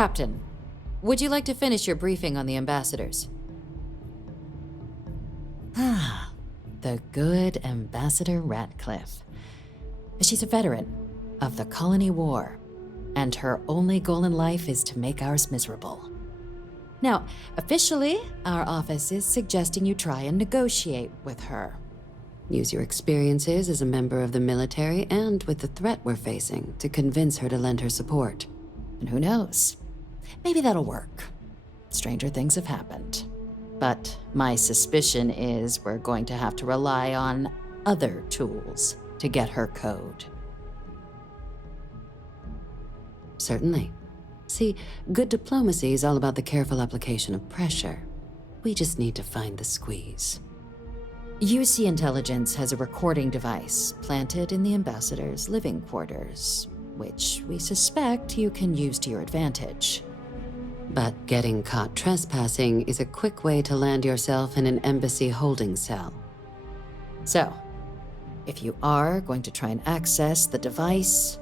Captain, would you like to finish your briefing on the ambassadors? Ah, the good Ambassador Ratcliffe. She's a veteran of the Colony War, and her only goal in life is to make ours miserable. Now, officially, our office is suggesting you try and negotiate with her. Use your experiences as a member of the military and with the threat we're facing to convince her to lend her support. And who knows? Maybe that'll work. Stranger things have happened. But my suspicion is we're going to have to rely on other tools to get her code. Certainly. See, good diplomacy is all about the careful application of pressure. We just need to find the squeeze. UC Intelligence has a recording device planted in the ambassador's living quarters, which we suspect you can use to your advantage. But getting caught trespassing is a quick way to land yourself in an embassy holding cell. So, if you are going to try and access the device,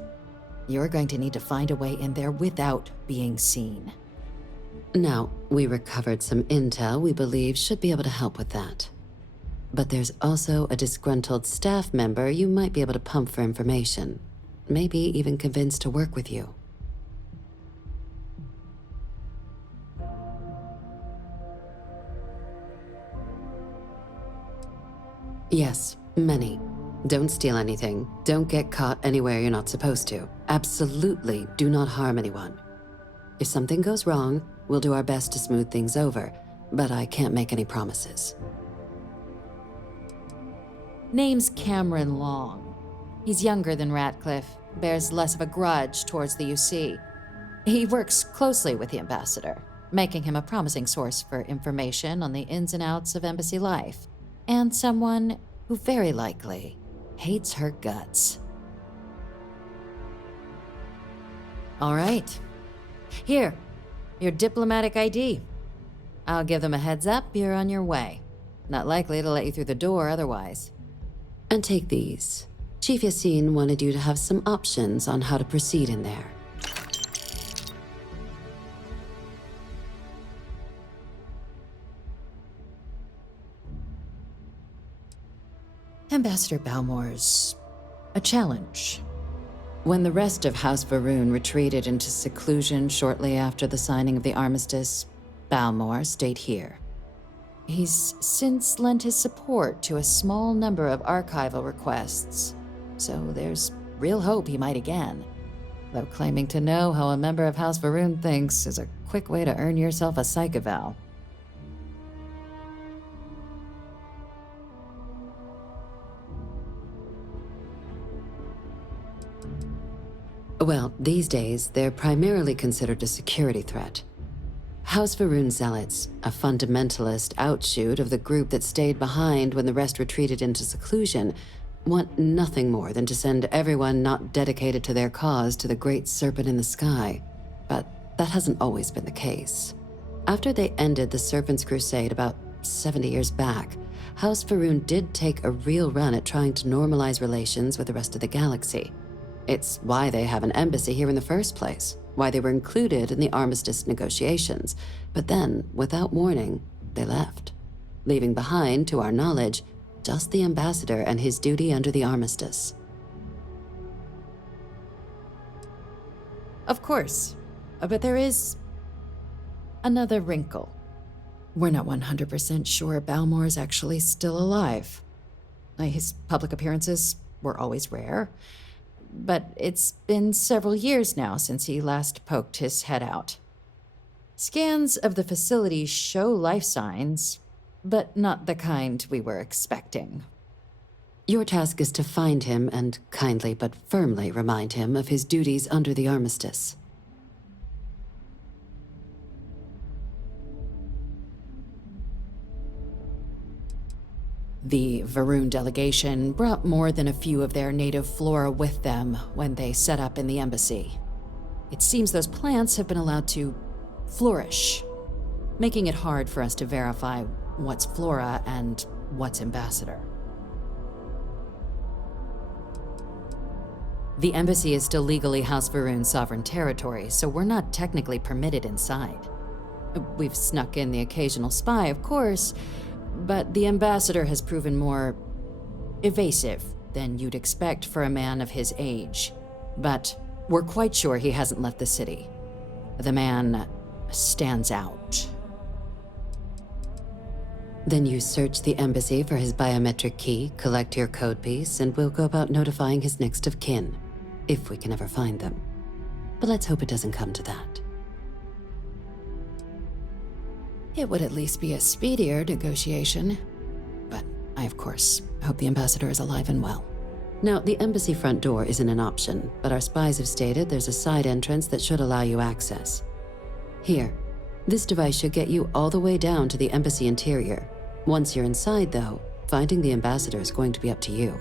you're going to need to find a way in there without being seen. Now, we recovered some intel we believe should be able to help with that. But there's also a disgruntled staff member you might be able to pump for information. Maybe even convince to work with you. Yes, many. Don't steal anything. Don't get caught anywhere you're not supposed to. Absolutely do not harm anyone. If something goes wrong, we'll do our best to smooth things over, but I can't make any promises. Name's Cameron Long. He's younger than Ratcliffe, bears less of a grudge towards the UC. He works closely with the ambassador, making him a promising source for information on the ins and outs of embassy life, and someone who very likely hates her guts. All right. Here, your diplomatic ID. I'll give them a heads up you're on your way. Not likely to let you through the door otherwise. And take these. Chief Yassine wanted you to have some options on how to proceed in there. Ambassador Balmore's a challenge. When the rest of House Varun retreated into seclusion shortly after the signing of the armistice, Balmore stayed here. He's since lent his support to a small number of archival requests, so there's real hope he might again. Though claiming to know how a member of House Varun thinks is a quick way to earn yourself a psych eval. Well, these days, they're primarily considered a security threat. House Varun Zealots, a fundamentalist outshoot of the group that stayed behind when the rest retreated into seclusion, want nothing more than to send everyone not dedicated to their cause to the great serpent in the sky. But that hasn't always been the case. After they ended the Serpent's Crusade about 70 years back, House Varun did take a real run at trying to normalize relations with the rest of the galaxy. It's why they have an embassy here in the first place, why they were included in the armistice negotiations. But then, without warning, they left, leaving behind, to our knowledge, just the ambassador and his duty under the armistice. Of course, but there is another wrinkle. We're not 100% sure Balmore's actually still alive. His public appearances were always rare, but it's been several years now since he last poked his head out. Scans of the facility show life signs, but not the kind we were expecting. Your task is to find him and kindly but firmly remind him of his duties under the armistice. The Varun delegation brought more than a few of their native flora with them when they set up in the embassy. It seems those plants have been allowed to flourish, making it hard for us to verify what's flora and what's ambassador. The embassy is still legally House Varun's sovereign territory, so we're not technically permitted inside. We've snuck in the occasional spy, of course, but the ambassador has proven more evasive than you'd expect for a man of his age. But we're quite sure he hasn't left the city. The man stands out. Then you search the embassy for his biometric key, collect your code piece, and we'll go about notifying his next of kin, if we can ever find them. But let's hope it doesn't come to that. It would at least be a speedier negotiation. But I, of course, hope the ambassador is alive and well. Now, the embassy front door isn't an option, but our spies have stated there's a side entrance that should allow you access. Here, this device should get you all the way down to the embassy interior. Once you're inside, though, finding the ambassador is going to be up to you.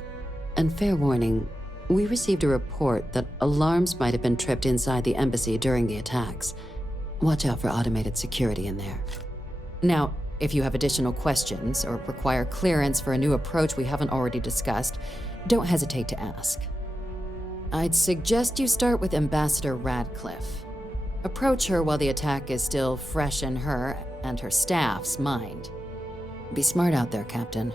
And fair warning, we received a report that alarms might have been tripped inside the embassy during the attacks. Watch out for automated security in there. Now, if you have additional questions or require clearance for a new approach we haven't already discussed, don't hesitate to ask. I'd suggest you start with Ambassador Radcliffe. Approach her while the attack is still fresh in her and her staff's mind. Be smart out there, Captain.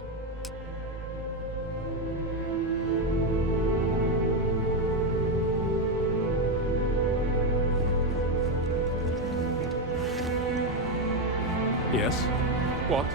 Yes? What?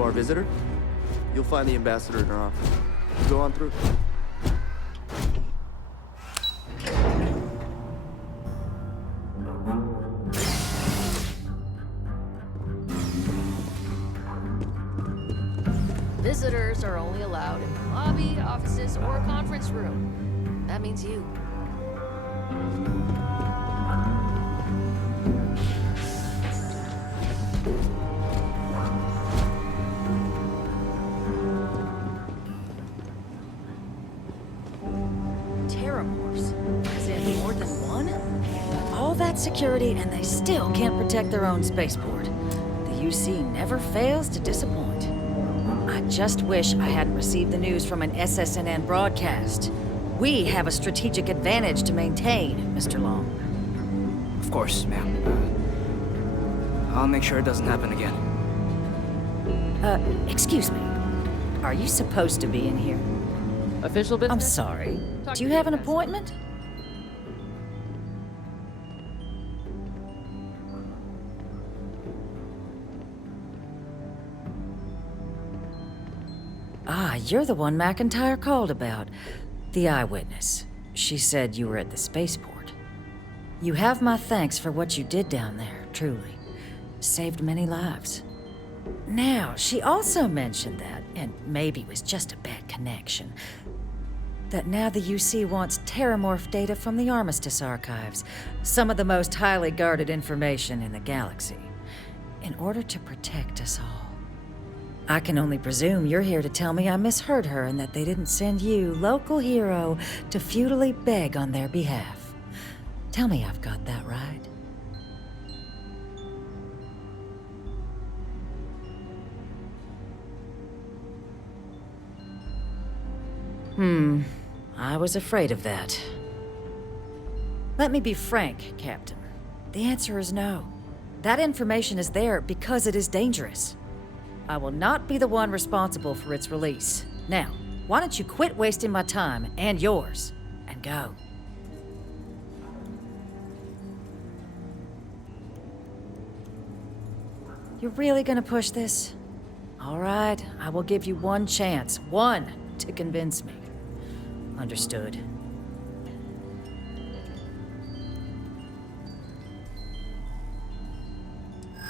Our visitor? You'll find the ambassador in her office. Go on through. Visitors are only allowed in the lobby, offices, or conference room. That means you. Security, and they still can't protect their own spaceport. The UC never fails to disappoint. I just wish I hadn't received the news from an SSNN broadcast. We have a strategic advantage to maintain, Mr. Long. Of course, ma'am. I'll make sure it doesn't happen again. Excuse me. Are you supposed to be in here? Official business? I'm sorry. Do you have an appointment? Ah, you're the one McIntyre called about. The eyewitness. She said you were at the spaceport. You have my thanks for what you did down there, truly. Saved many lives. Now, she also mentioned that, and maybe it was just a bad connection, that now the UC wants terramorph data from the Armistice archives, some of the most highly guarded information in the galaxy, in order to protect us all. I can only presume you're here to tell me I misheard her and that they didn't send you, local hero, to futilely beg on their behalf. Tell me I've got that right. I was afraid of that. Let me be frank, Captain. The answer is no. That information is there because it is dangerous. I will not be the one responsible for its release. Now, why don't you quit wasting my time and yours, and go? You're really gonna push this? All right, I will give you one chance. One to convince me. Understood.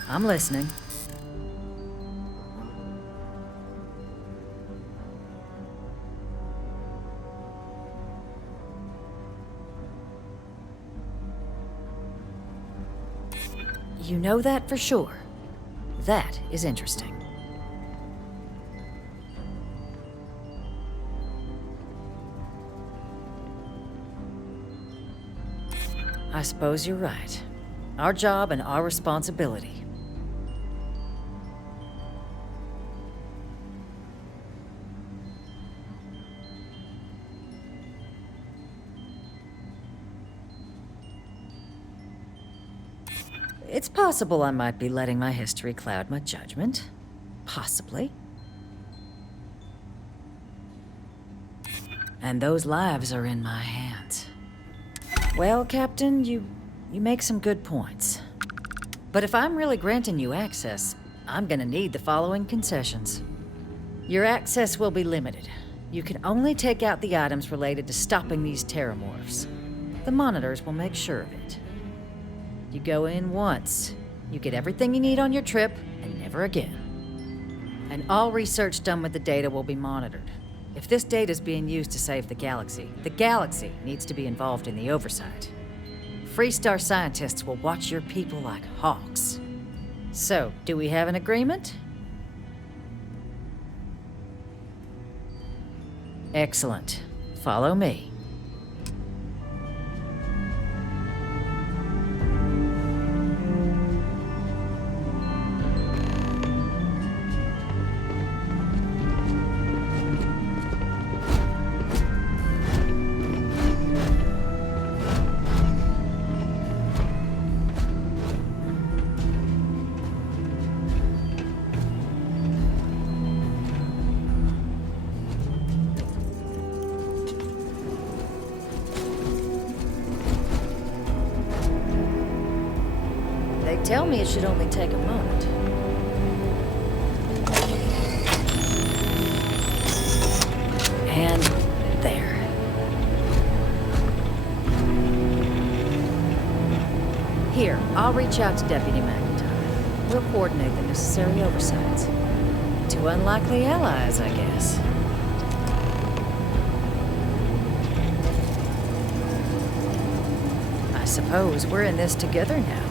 I'm listening. You know that for sure. That is interesting. I suppose you're right. Our job and our responsibility. It's possible I might be letting my history cloud my judgment. Possibly. And those lives are in my hands. Well, Captain, you make some good points. But if I'm really granting you access, I'm gonna need the following concessions. Your access will be limited. You can only take out the items related to stopping these terramorphs. The monitors will make sure of it. You go in once, you get everything you need on your trip, and never again. And all research done with the data will be monitored. If this data is being used to save the galaxy needs to be involved in the oversight. Freestar scientists will watch your people like hawks. So, do we have an agreement? Excellent. Follow me. Tell me it should only take a moment. And there. Here, I'll reach out to Deputy McIntyre. We'll coordinate the necessary oversights. Two unlikely allies, I guess. I suppose we're in this together now.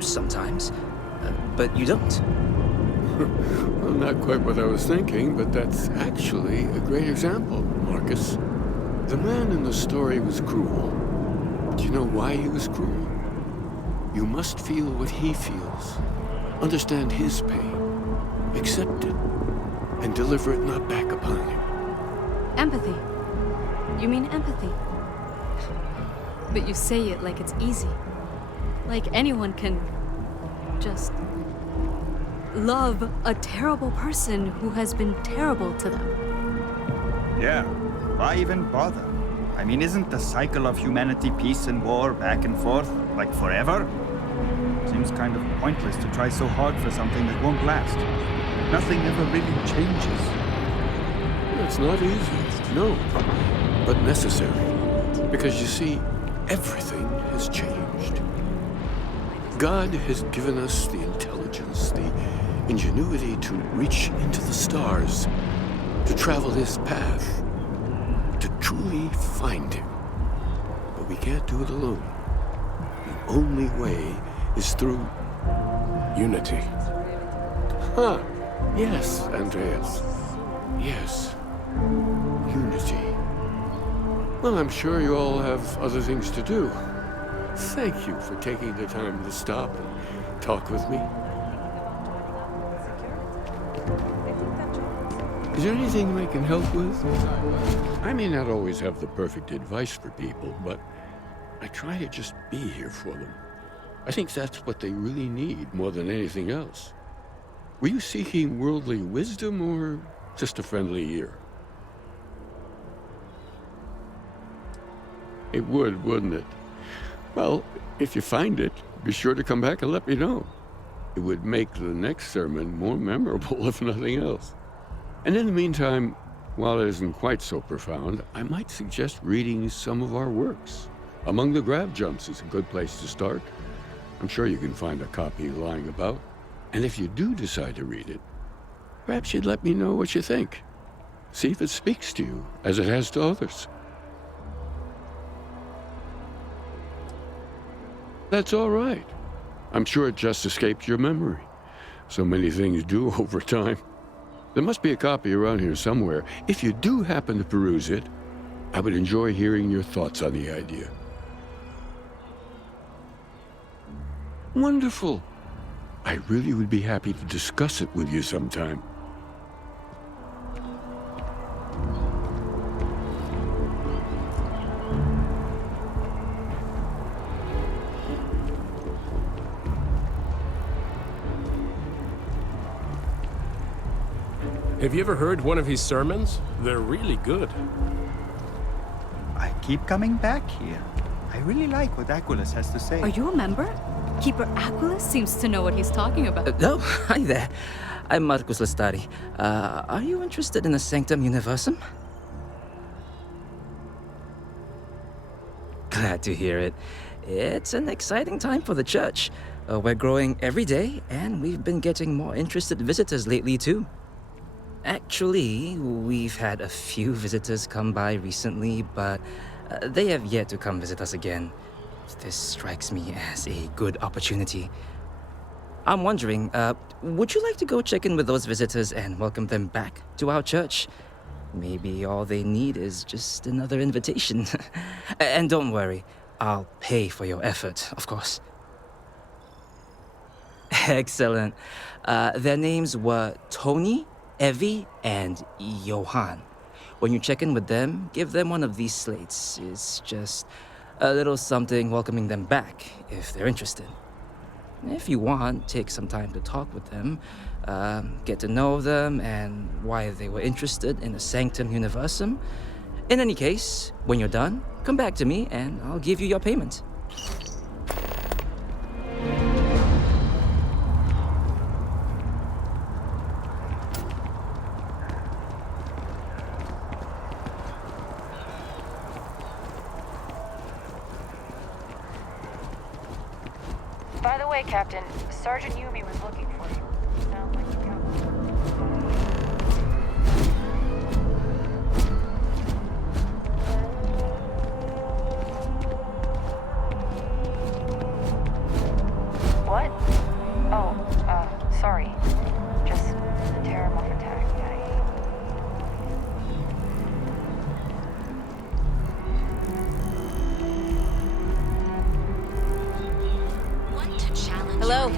Sometimes, but you don't. Well, not quite what I was thinking, but that's actually a great example, Marcus. The man in the story was cruel. Do you know why he was cruel? You must feel what he feels. understand his pain, accept it, and deliver it not back upon him. Empathy. You mean empathy? But you say it like it's easy. Like anyone can just love a terrible person who has been terrible to them. Yeah, why even bother? I mean, isn't the cycle of humanity peace and war back and forth, like forever? Seems kind of pointless to try so hard for something that won't last. Nothing ever really changes. It's not easy, no, but necessary. Because you see, everything has changed. God has given us the intelligence, the ingenuity to reach into the stars, to travel his path, to truly find him. But we can't do it alone. The only way is through unity. Huh. Yes, Andreas. Yes. Unity. Well, I'm sure you all have other things to do. Thank you for taking the time to stop and talk with me. Is there anything I can help with? I may not always have the perfect advice for people, but I try to just be here for them. I think that's what they really need more than anything else. Were you seeking worldly wisdom or just a friendly ear? It would, wouldn't it? Well, if you find it, be sure to come back and let me know. It would make the next sermon more memorable, if nothing else. And in the meantime, while it isn't quite so profound, I might suggest reading some of our works. Among the Grab Jumps is a good place to start. I'm sure you can find a copy lying about. And if you do decide to read it, perhaps you'd let me know what you think. See if it speaks to you, as it has to others. That's all right. I'm sure it just escaped your memory. So many things do over time. There must be a copy around here somewhere. If you do happen to peruse it, I would enjoy hearing your thoughts on the idea. Wonderful. I really would be happy to discuss it with you sometime. Have you ever heard one of his sermons? They're really good. I keep coming back here. I really like what Aquilus has to say. Are you a member? Keeper Aquilus seems to know what he's talking about. Oh, hi there. I'm Marcus Lestari. Are you interested in the Sanctum Universum? Glad to hear it. It's an exciting time for the church. We're growing every day, and we've been getting more interested visitors lately, too. Actually, we've had a few visitors come by recently, but they have yet to come visit us again. This strikes me as a good opportunity. I'm wondering, would you like to go check in with those visitors and welcome them back to our church? Maybe all they need is just another invitation. And don't worry, I'll pay for your effort, of course. Excellent. Their names were Tony, Evie, and Johan. When you check in with them, give them one of these slates. It's just a little something welcoming them back, if they're interested. If you want, take some time to talk with them, get to know them and why they were interested in the Sanctum Universum. In any case, when you're done, come back to me and I'll give you your payment. By the way, Captain, Sergeant Yumi was looking for you. Sound like you got What? Oh, sorry. Just the Terramorph attack. Hello.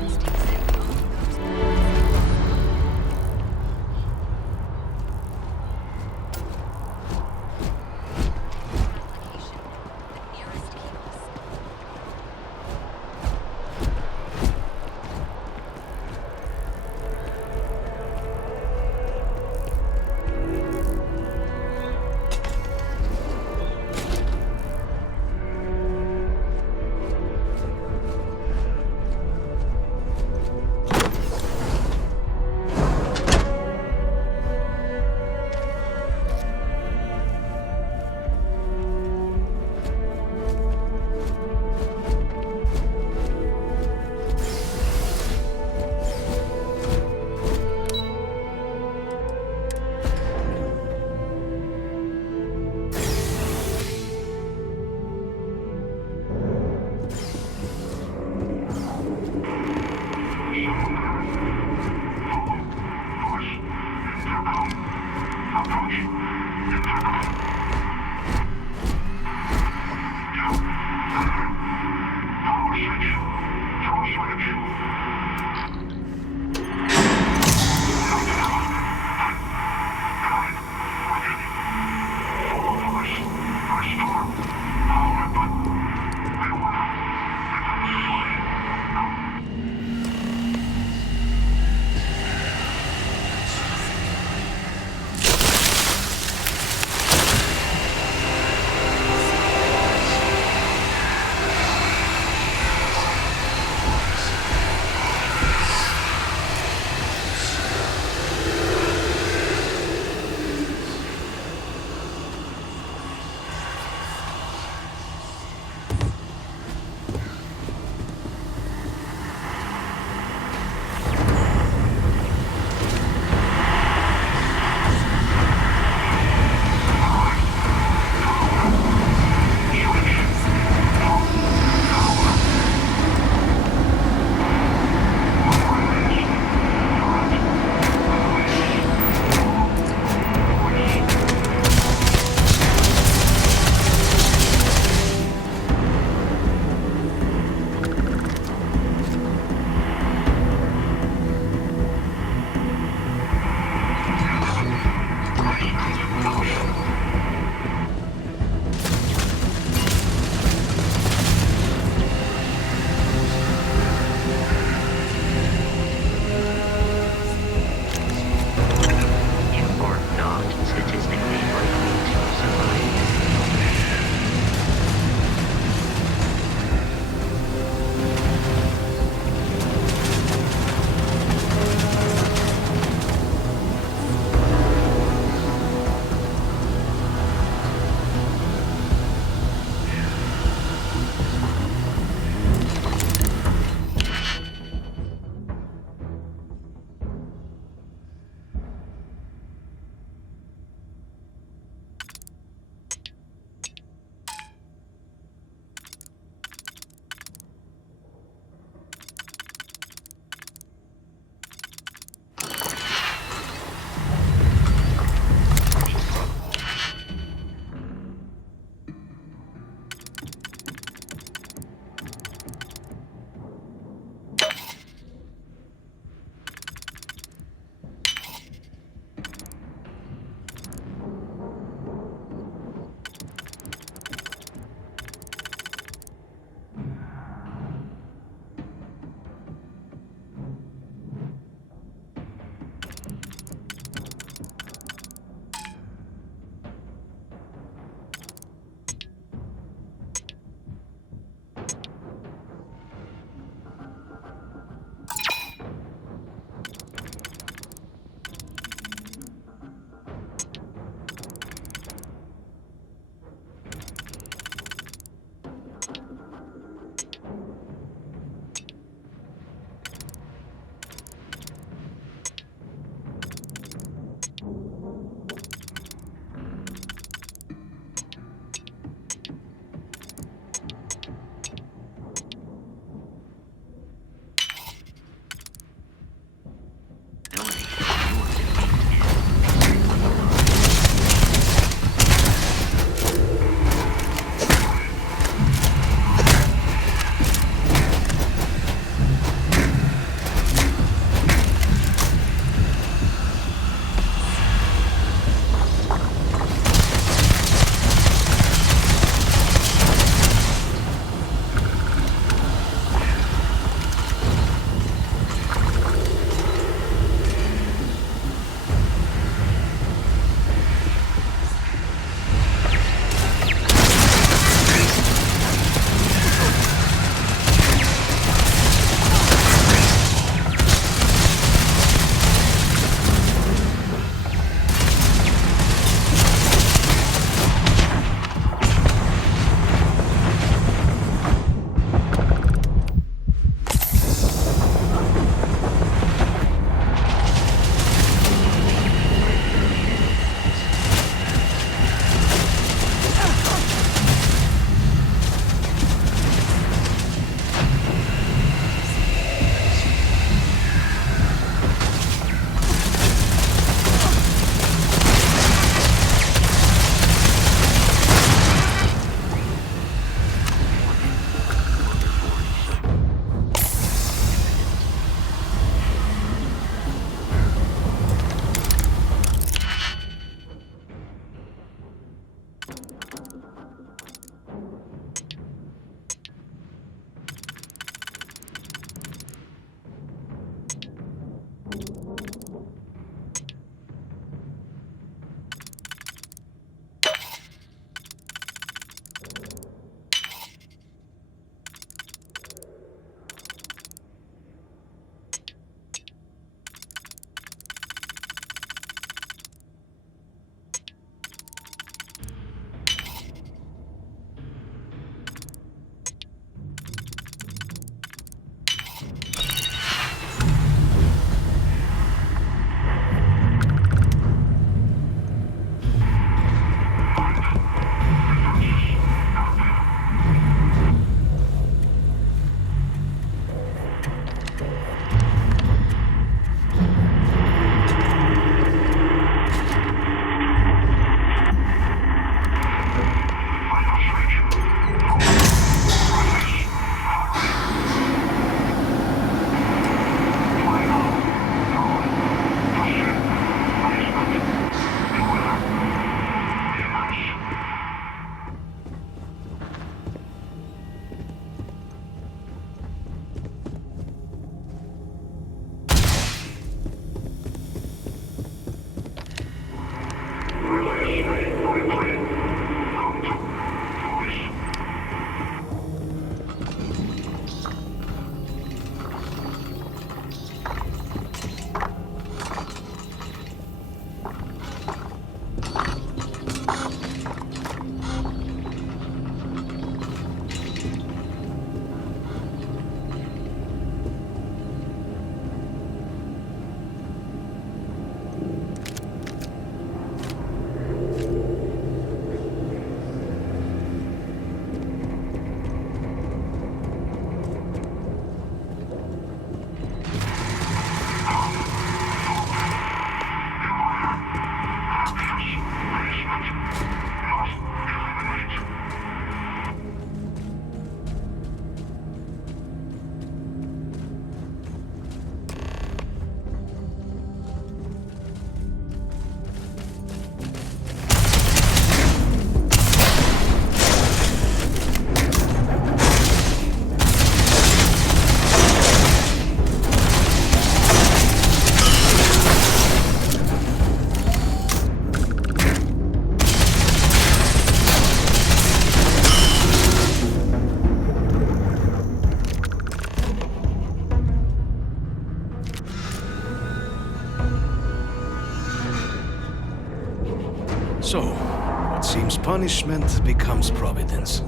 punishment becomes providence.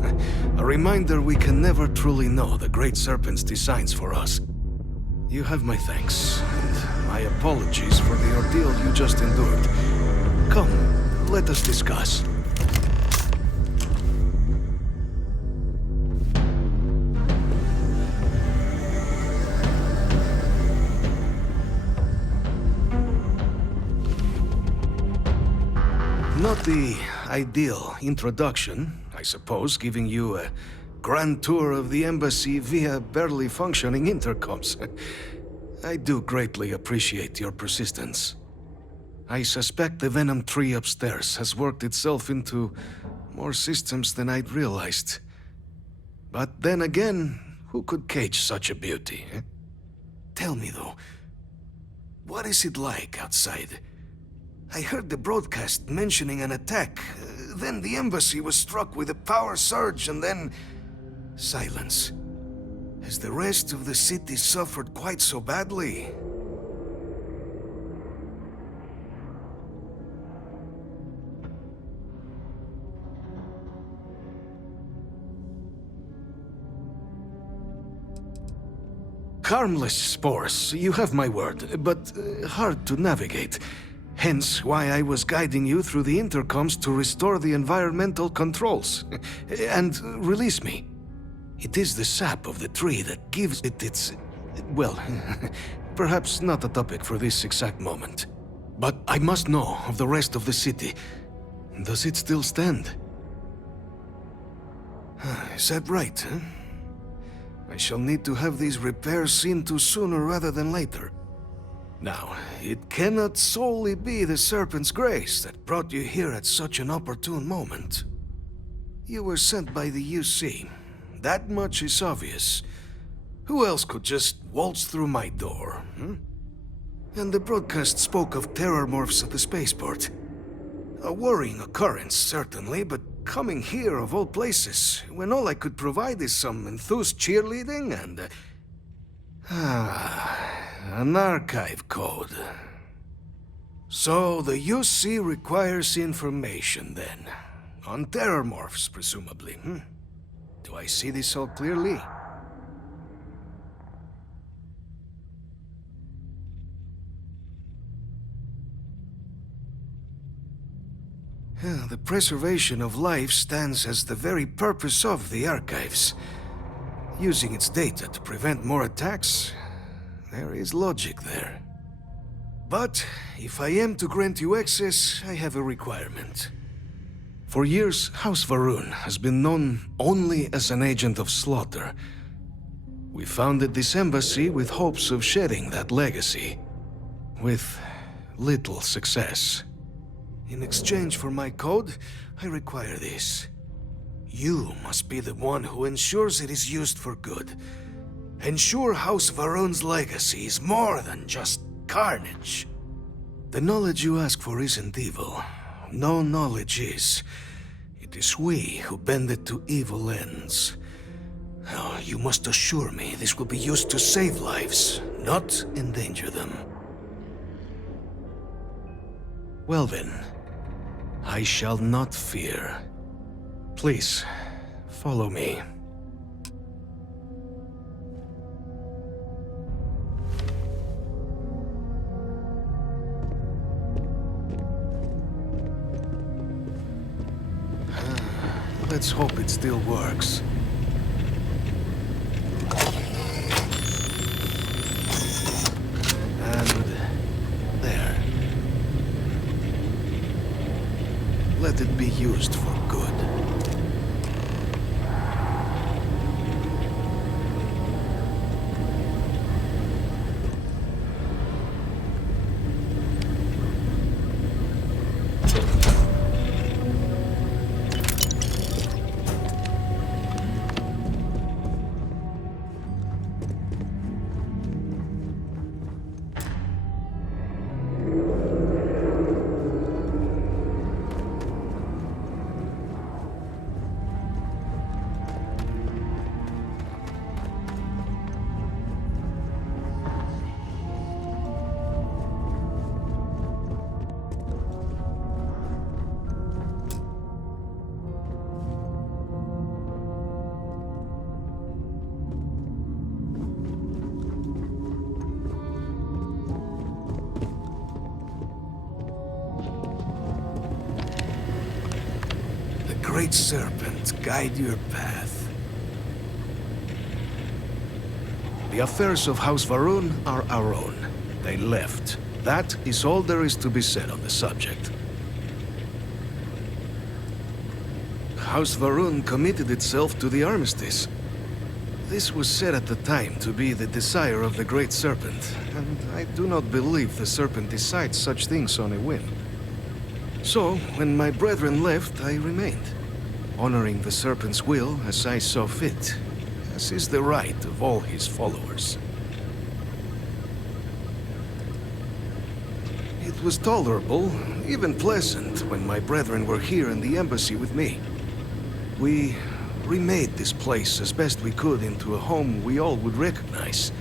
A reminder we can never truly know the Great Serpent's designs for us. You have my thanks, and my apologies for the ordeal you just endured. Come, let us discuss. Not the ideal introduction, I suppose, giving you a grand tour of the embassy via barely functioning intercoms. I do greatly appreciate your persistence. I suspect the Venom tree upstairs has worked itself into more systems than I'd realized. But then again, who could cage such a beauty? Eh? Tell me though, what is it like outside? I heard the broadcast mentioning an attack. Then the embassy was struck with a power surge, and then silence. Has the rest of the city suffered quite so badly? Harmless spores, you have my word, but hard to navigate. Hence why I was guiding you through the intercoms to restore the environmental controls. And release me. It is the sap of the tree that gives it its... well, perhaps not a topic for this exact moment. But I must know of the rest of the city. Does it still stand? Is that right, huh? I shall need to have these repairs seen to sooner rather than later. Now, it cannot solely be the Serpent's grace that brought you here at such an opportune moment. You were sent by the UC. That much is obvious. Who else could just waltz through my door, hmm? And the broadcast spoke of terror morphs at the spaceport. A worrying occurrence, certainly, but coming here of all places, when all I could provide is some enthused cheerleading and... an archive code. So the UC requires information, then. On terror morphs, presumably, hmm? Do I see this all clearly? The preservation of life stands as the very purpose of the archives. Using its data to prevent more attacks, there is logic there. But if I am to grant you access, I have a requirement. For years, House Varun has been known only as an agent of slaughter. We founded this embassy with hopes of shedding that legacy, with little success. In exchange for my code, I require this. You must be the one who ensures it is used for good. Ensure House Varun's legacy is more than just carnage. The knowledge you ask for isn't evil. No knowledge is. It is we who bend it to evil ends. Oh, you must assure me this will be used to save lives, not endanger them. Well then, I shall not fear. Please, follow me. Let's hope it still works. And there. Let it be used for good. Great Serpent guide your path. The affairs of House Varun are our own. They left. That is all there is to be said on the subject. House Varun committed itself to the armistice. This was said at the time to be the desire of the Great Serpent, and I do not believe the Serpent decides such things on a whim. So, when my brethren left, I remained, honoring the Serpent's will as I saw fit, as is the right of all his followers. It was tolerable, even pleasant, when my brethren were here in the embassy with me. We remade this place as best we could into a home we all would recognize.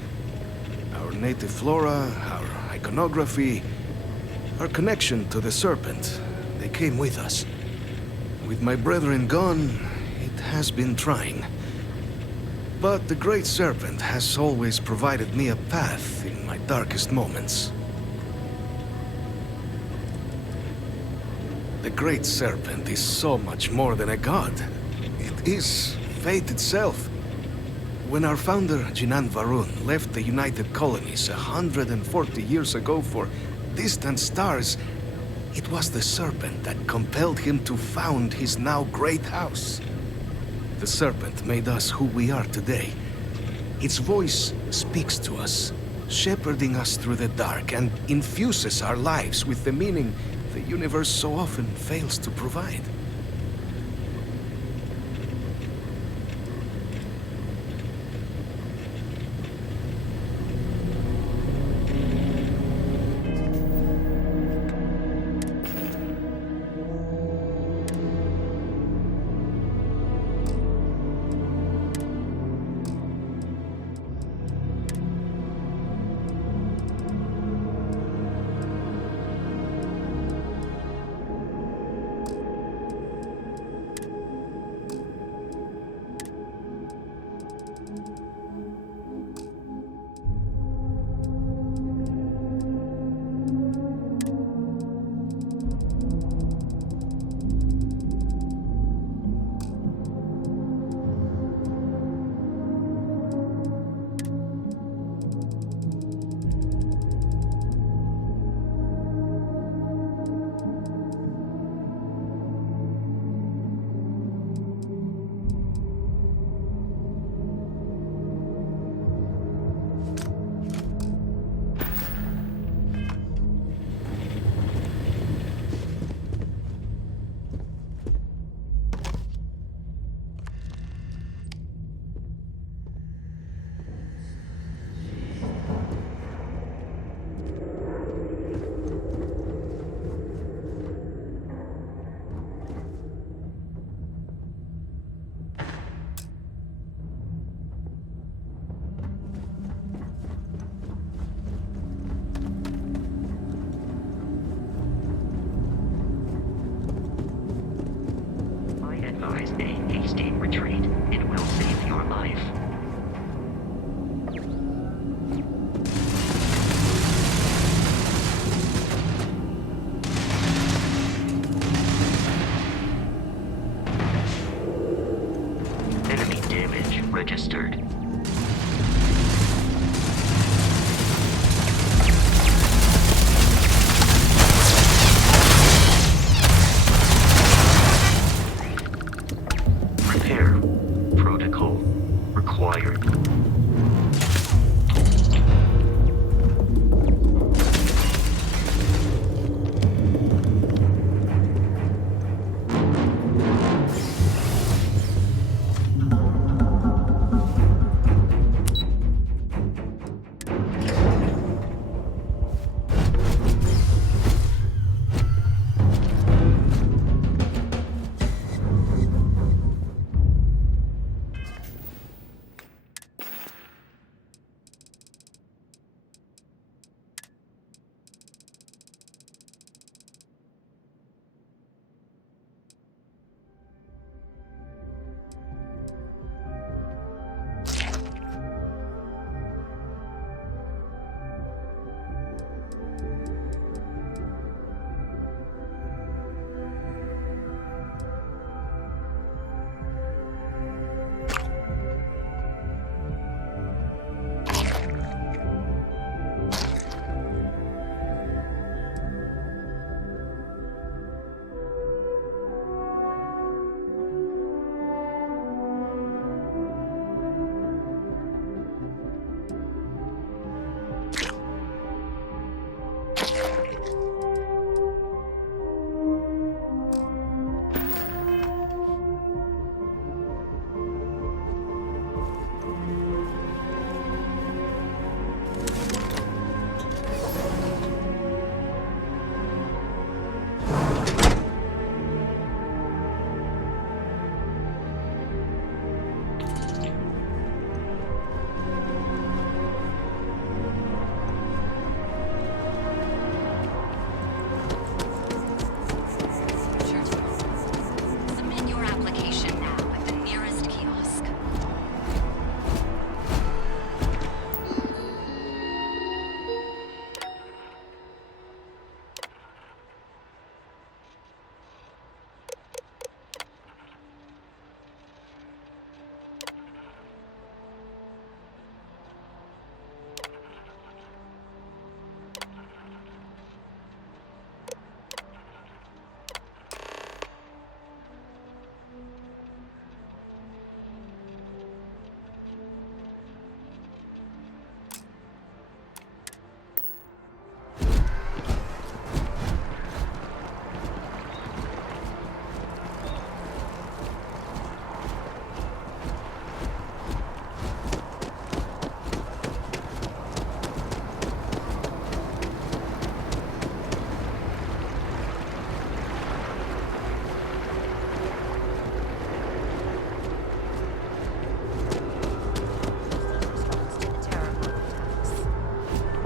Our native flora, our iconography, our connection to the Serpent, they came with us. With my brethren gone, it has been trying. But the Great Serpent has always provided me a path in my darkest moments. The Great Serpent is so much more than a god. It is fate itself. When our founder, Jinan Varun, left the United Colonies 140 years ago for distant stars, it was the Serpent that compelled him to found his now great house. The Serpent made us who we are today. Its voice speaks to us, shepherding us through the dark, and infuses our lives with the meaning the universe so often fails to provide. Retreat. It will save your life. Enemy damage registered. Repair protocol required.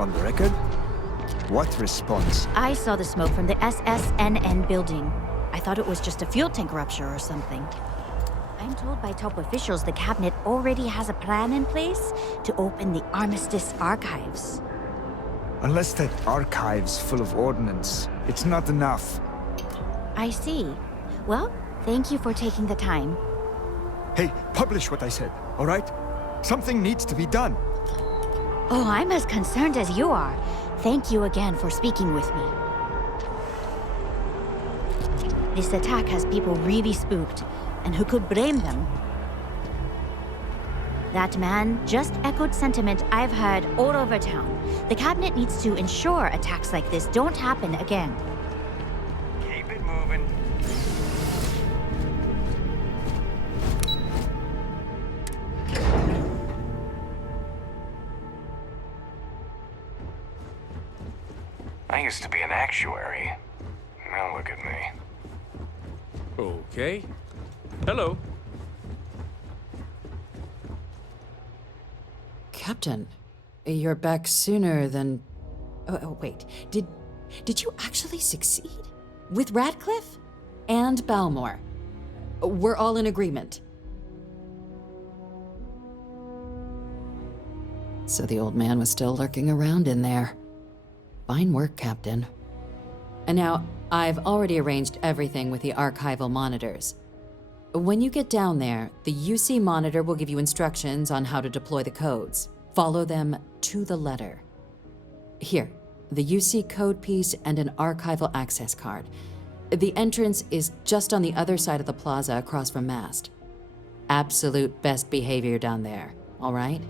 On the record? What response? I saw the smoke from the SSNN building. I thought it was just a fuel tank rupture or something. I'm told by top officials the cabinet already has a plan in place to open the Armistice archives. Unless that archive's full of ordnance, it's not enough. I see. Well, thank you for taking the time. Hey, publish what I said, all right? Something needs to be done. Oh, I'm as concerned as you are. Thank you again for speaking with me. This attack has people really spooked, and who could blame them? That man just echoed sentiment I've heard all over town. The cabinet needs to ensure attacks like this don't happen again. Keep it moving. I used to be an actuary. Now look at me. Okay. Hello. Captain, you're back sooner than... Oh, wait. Did you actually succeed? With Radcliffe? And Balmore? We're all in agreement. So the old man was still lurking around in there. Fine work, Captain. And now, I've already arranged everything with the archival monitors. When you get down there, the UC monitor will give you instructions on how to deploy the codes. Follow them to the letter. Here, the UC code piece and an archival access card. The entrance is just on the other side of the plaza across from Mast. Absolute best behavior down there, all right?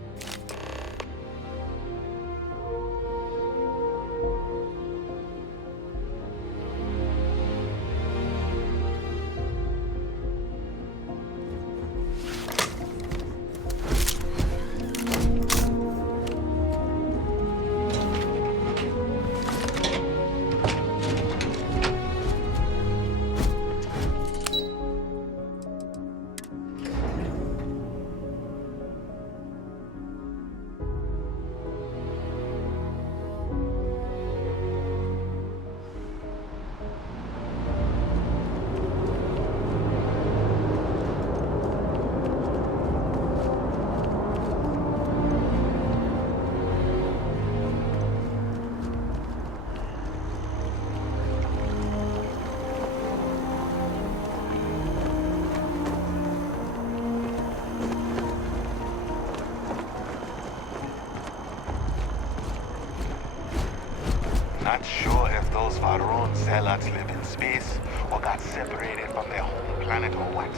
Not sure if those Varun zealots live in space or got separated from their home planet or what.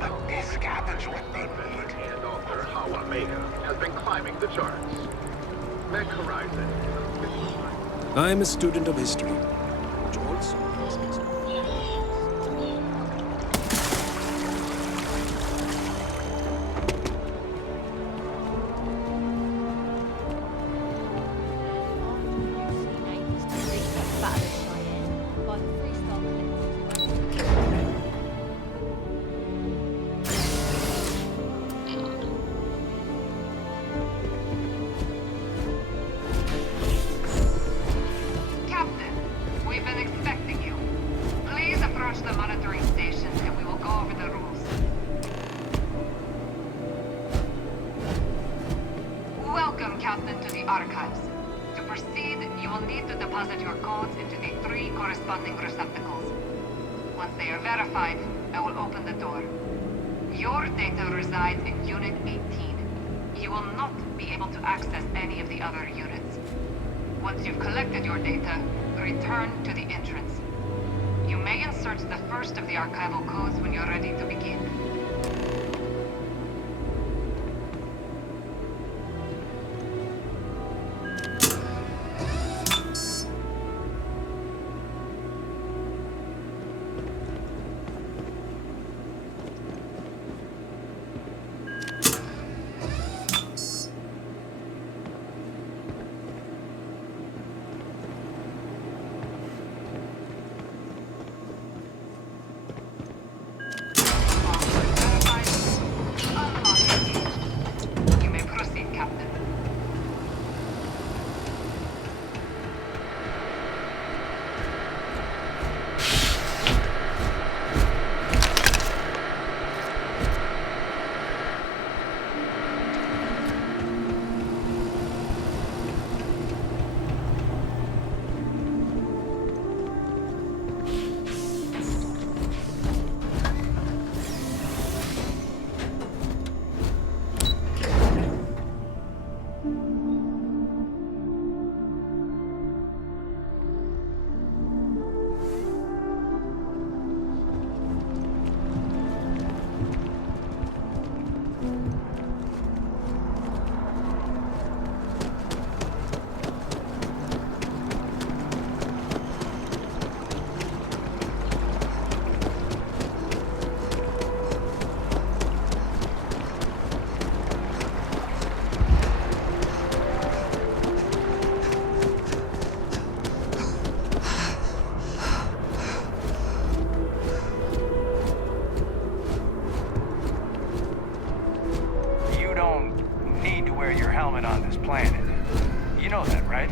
But they scavenge what they need. And author Hawa Mega has been climbing the charts. Meg Horizon. I'm a student of history. Once you've collected your data, return to the entrance. You may insert the first of the archival codes when you're ready to begin. settlement on this planet. You know that, right?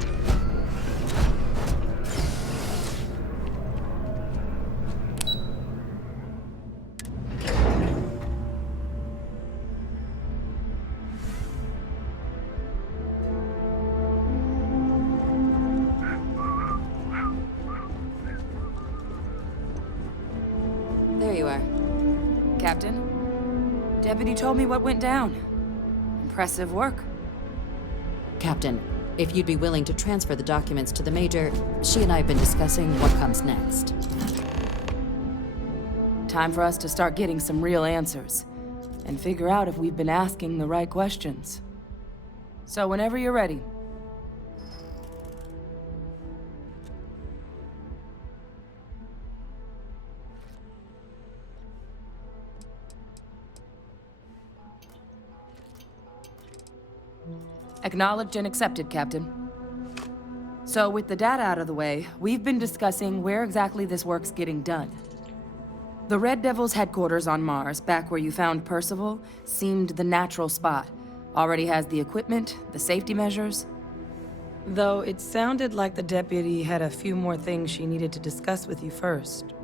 There you are. Captain, Deputy told me what went down. Impressive work. Captain, if you'd be willing to transfer the documents to the Major, she and I have been discussing what comes next. Time for us to start getting some real answers, and figure out if we've been asking the right questions. So whenever you're ready. Acknowledged and accepted, Captain. So with the data out of the way, we've been discussing where exactly this work's getting done. The Red Devil's headquarters on Mars, back where you found Percival, seemed the natural spot. Already has the equipment, the safety measures. Though it sounded like the deputy had a few more things she needed to discuss with you first.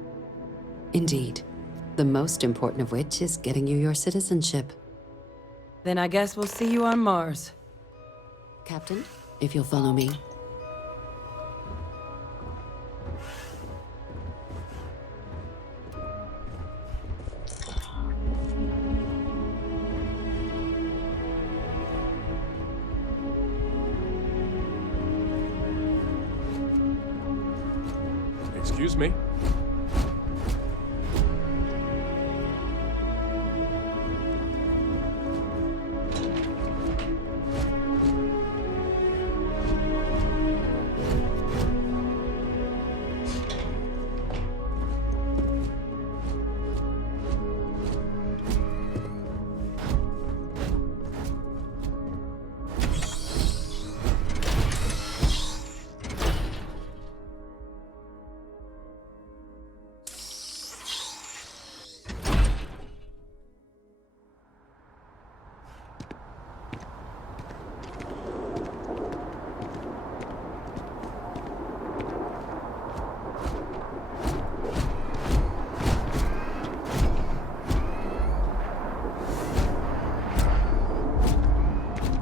Indeed. The most important of which is getting you your citizenship. Then I guess we'll see you on Mars. Captain, if you'll follow me. Excuse me.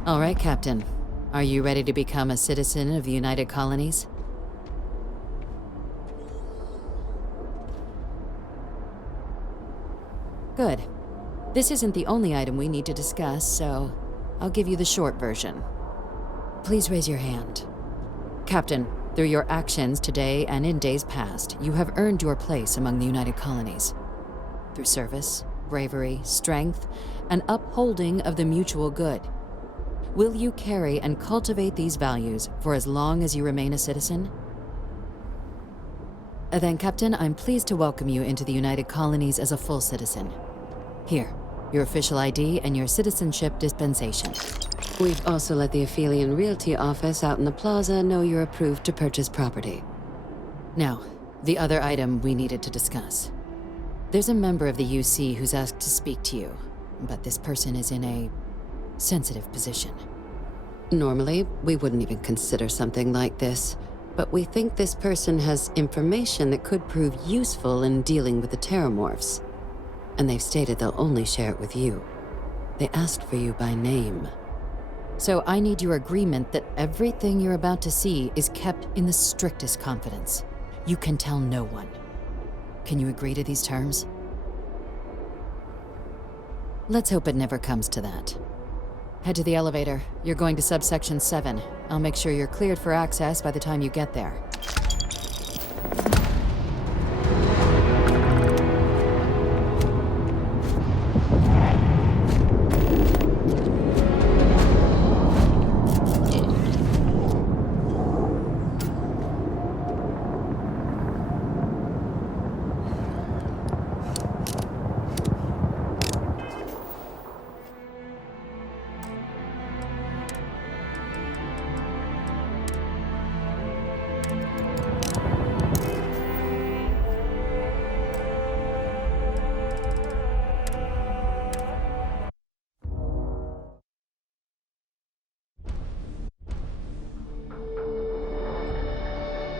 All right, Captain. Are you ready to become a citizen of the United Colonies? Good. This isn't the only item we need to discuss, so I'll give you the short version. Please raise your hand. Captain, through your actions today and in days past, you have earned your place among the United Colonies. Through service, bravery, strength, and upholding of the mutual good. Will you carry and cultivate these values for as long as you remain a citizen? Then, Captain, I'm pleased to welcome you into the United Colonies as a full citizen. Here, your official ID and your citizenship dispensation. We've also let the Aphelion Realty office out in the plaza know you're approved to purchase property. Now, the other item we needed to discuss. There's a member of the UC who's asked to speak to you, but this person is in a sensitive position. Normally, we wouldn't even consider something like this, but we think this person has information that could prove useful in dealing with the Terramorphs. And they've stated they'll only share it with you. They asked for you by name. So I need your agreement that everything you're about to see is kept in the strictest confidence. You can tell no one. Can you agree to these terms? Let's hope it never comes to that. Head to the elevator. You're going to subsection 7. I'll make sure you're cleared for access by the time you get there.